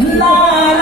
I'm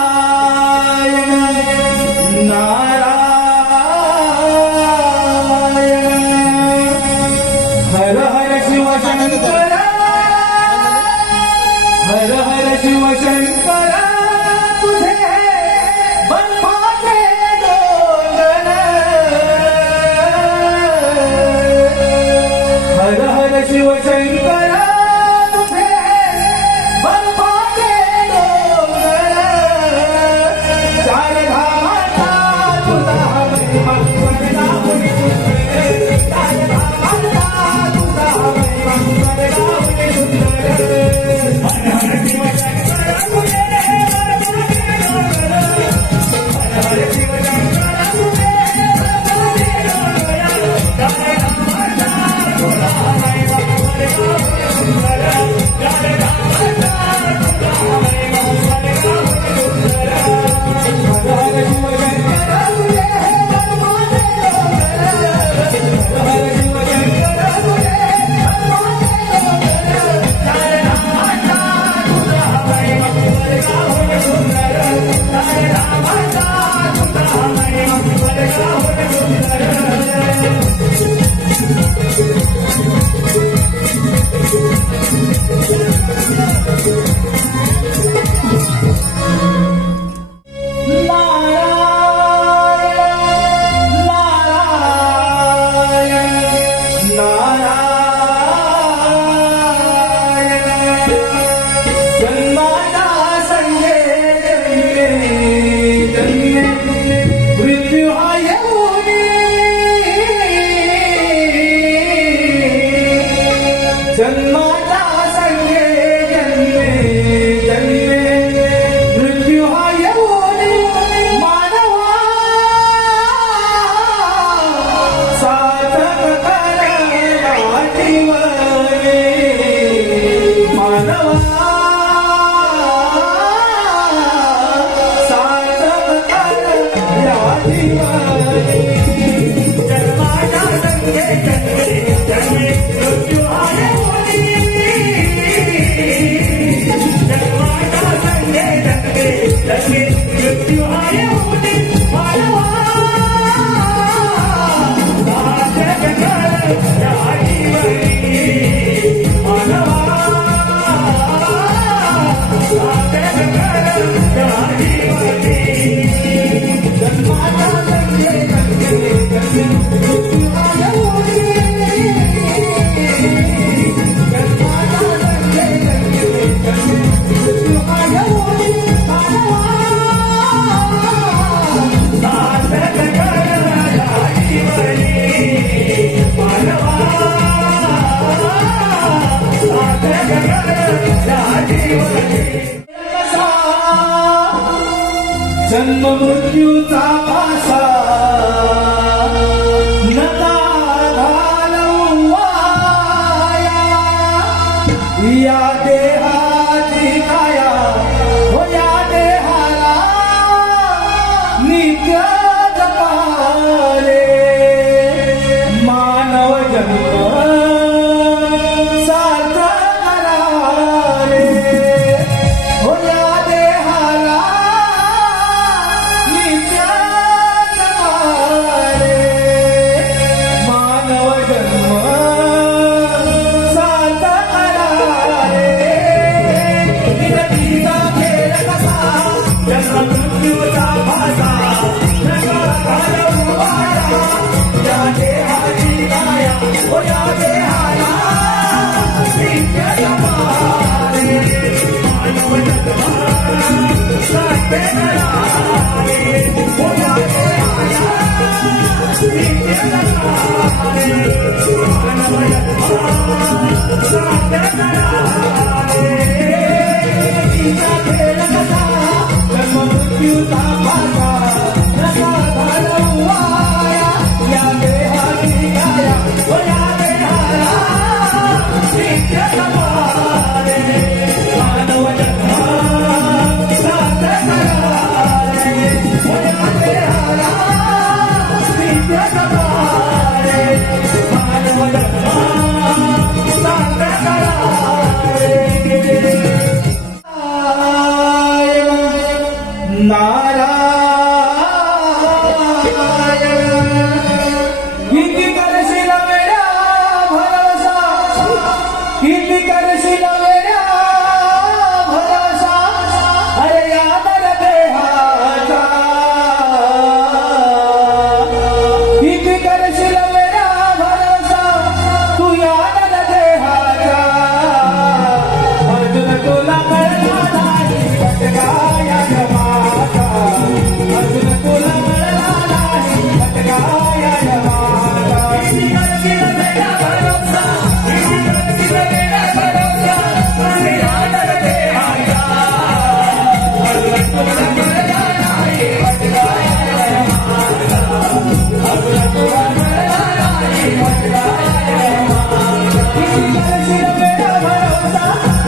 Narayan Narayan हर हर शिव शंकर हर हर शिव शंकर तुझे बर्फाचे डोंगर हर हर शिव शंकर तुझे बर्फाचे डोंगर चार धामाचा तुझा महिमा करता मुनी सुंदर चार धामाचा तुझा महिमा करता मुनी सुंदर हर हर शिव शंकर तुझे बर्फाचे डोंगर हर हर शिव शंकर तुझे बर्फाचे डोंगर चार धामाचा तुझा महिमा करता मुनी सुंदर चार धामाचा तुझा महिमा करता मुनी सुंदर हर हर शिव शंकर तुझे बर्फाचे डोंगर हर हर शिव शंकर तुझे बर्फाचे डोंगर चार धामाचा तुझा महिमा करता मुनी सुंदर चार धामाचा तुझा महिमा करता मुनी सुंदर जन्माचा संगे जन्मे मृत्यू हा येऊनी जन्माचा संगे जन्मे मृत्यू हा येऊनी मानवा सार्थक करला जीवने मानवा जन्माचा संगे जन्मे मृत्यू हा येऊनी जन्माचा संगे जन्मे मृत्यू हा येऊनी मानवा सार्थक करला जीवने मानवा सार्थक करला जीवने जन्माचा संगे जन्मे मृत्यू हा येऊनी जन्माचा संगे जन्मे मृत्यू हा येऊनी मानवा सार्थक करला जीवने मानवा सार्थक करला जीवने जन्म मृत्यूचा भाषा नका घालवू वाया या देहाची काया हो या देहाला नित्य जपाले मानव जन्म सार्थक करा रे हो या देहाला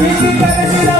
Ini